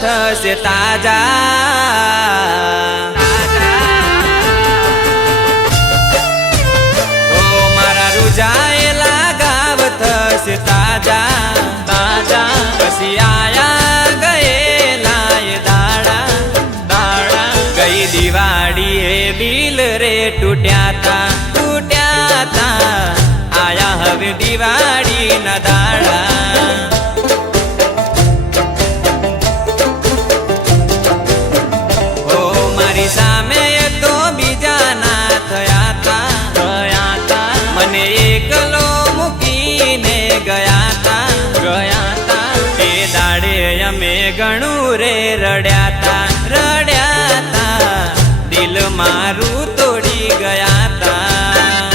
થશે તાજા ઓ મારા રૂજાયેલા ગાવ થશે તાજા તાજા પછી આયા ગયેલા એ દાડા ગઈ દિવાળી એ દિલ રે તૂટ્યા તા આયા હવે દિવાળી ના દાડા સામે તો બીજા ના થયા તા મને એકલો મૂકીને ગયા તા એ દાડે અમે ઘણું રે રડ્યા તા દિલ મારું તોડી ગયા તા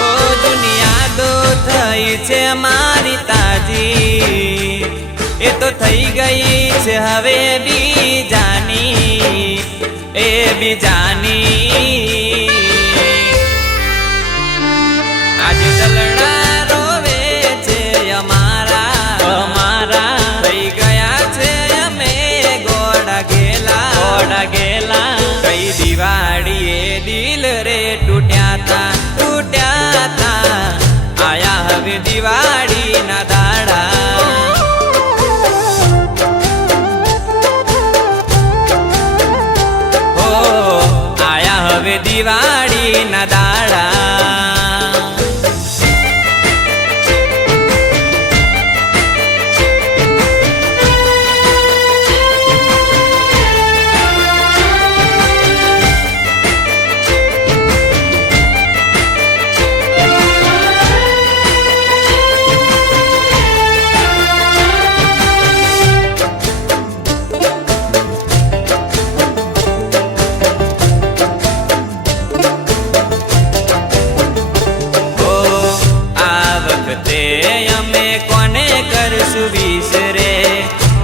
ઓ દુનિયા તો થઈ છે મારી તાજી એ તો થઈ ગઈ છે હવે બીજાની એ બીજાની આજે દલડા રોવે છે અમારા થઈ ગયા છે અમે ગોડા ગેલા કઈ દિવાળી એ દિલ રે તૂટ્યા તા આયા હવે દિવાળી ના દાડા હવે દિવાળી ના દાડા અમે કોને કરશું વિસરે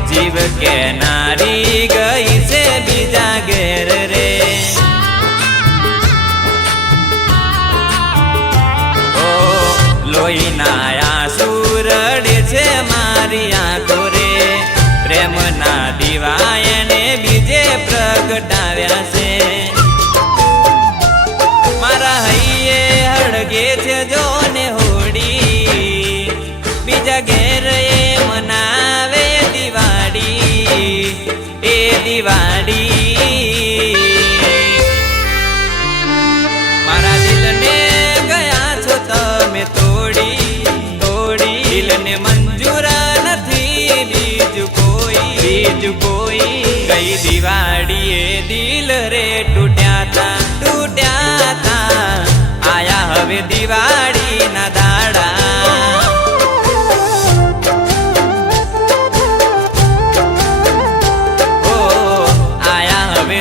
જીવ કે નારી ગઈ છે બીજા ઘેર રે ઓ લોહીના આંસુ રડે છે મારી આંખો રે પ્રેમના દીવા એને બીજે પ્રગટાવ્યા છે મારા હૈયે હળગે છે જોને બીજા ઘેર એ મનાવે દિવાળી મારા દિલને ગયા છો તમે તોડી દિલને મંજૂર નથી બીજું કોઈ ગઈ દિવાળી એ દિલ રે તૂટ્યા તા આયા હવે દિવાળી ના દાડા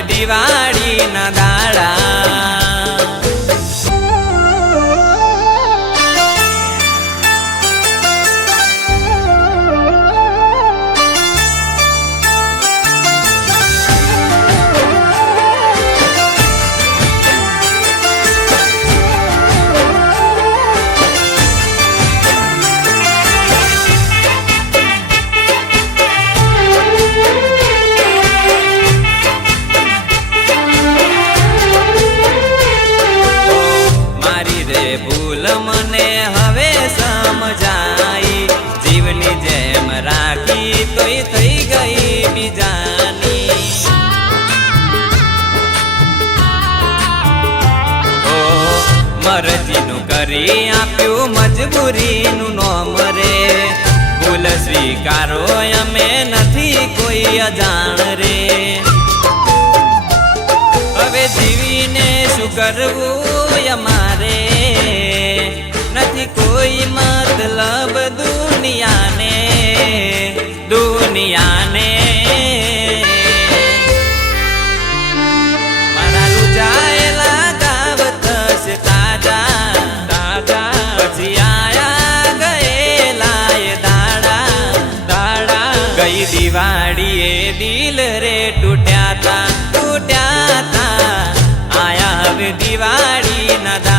દિવાળી ના દાડા ભૂલ મને હવે સમજાઈ જીવની જેમ રાખી તોય થઈ ગઈ બીજાની ઓ મરજીનું કરી આપ્યું મજબૂરીનું નોમ રે ભૂલ સ્વીકારો અમે નથી કોઈ અજાણ રે હવે જીવીને શું કરવું અમારે નથી કોઈ મતલબ દુનિયાને મારા રૂજાયેલા ગાવ થશે તાજા પછી આયા ગયેલા એ દાડા ગઈ દિવાળી એ દિલ રે તૂટ્યા તા આયા હવે દિવાળી ના